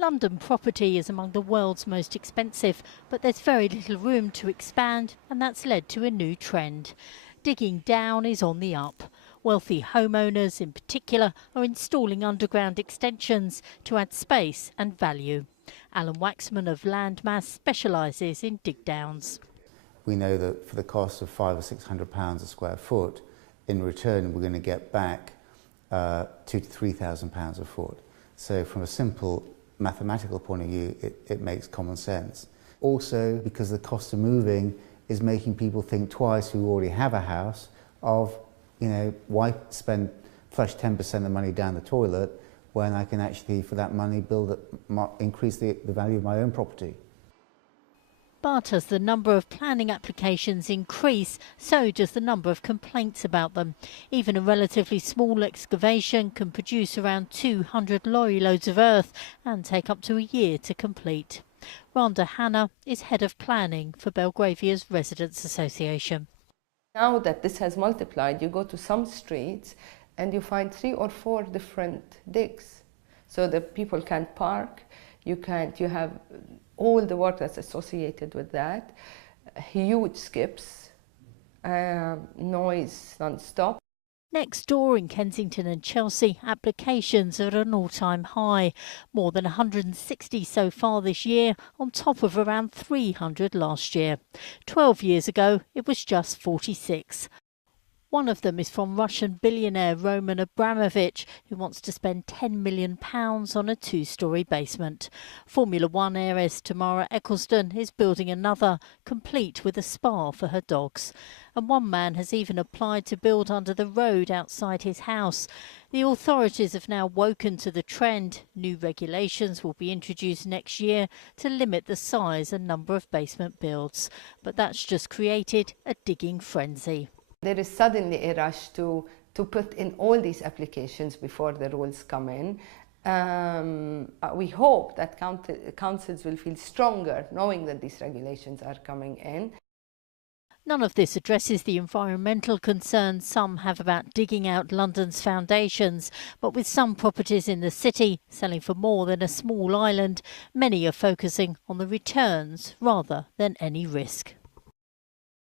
London property is among the world's most expensive, but there's very little room to expand, and that's led to a new trend. Digging down is on the up. Wealthy homeowners in particular are installing underground extensions to add space and value. Alan Waxman of Landmass specialises in dig downs. We know that for the cost of £500 or £600 a square foot, in return we're going to get back £2,000 to £3,000 a foot. So from a simple mathematical point of view, it makes common sense. Also, because the cost of moving is making people think twice who already have a house of, why flush 10% of the money down the toilet when I can actually, for that money, increase the value of my own property. But as the number of planning applications increase, so does the number of complaints about them. Even a relatively small excavation can produce around 200 lorry loads of earth and take up to a year to complete. Rhonda Hanna is head of planning for Belgravia's Residents Association. Now that this has multiplied, you go to some streets and you find 3 or 4 different digs. So that people can't park, you have all the work that's associated with that, huge skips, noise non-stop. Next door in Kensington and Chelsea, applications are at an all-time high. More than 160 so far this year, on top of around 300 last year. 12 years ago, it was just 46. One of them is from Russian billionaire Roman Abramovich, who wants to spend £10 million on a 2-storey basement. Formula One heiress Tamara Eccleston is building another, complete with a spa for her dogs. And one man has even applied to build under the road outside his house. The authorities have now woken to the trend. New regulations will be introduced next year to limit the size and number of basement builds. But that's just created a digging frenzy. There is suddenly a rush to put in all these applications before the rules come in. We hope that councils will feel stronger knowing that these regulations are coming in. None of this addresses the environmental concerns some have about digging out London's foundations, but with some properties in the city selling for more than a small island, many are focusing on the returns rather than any risk.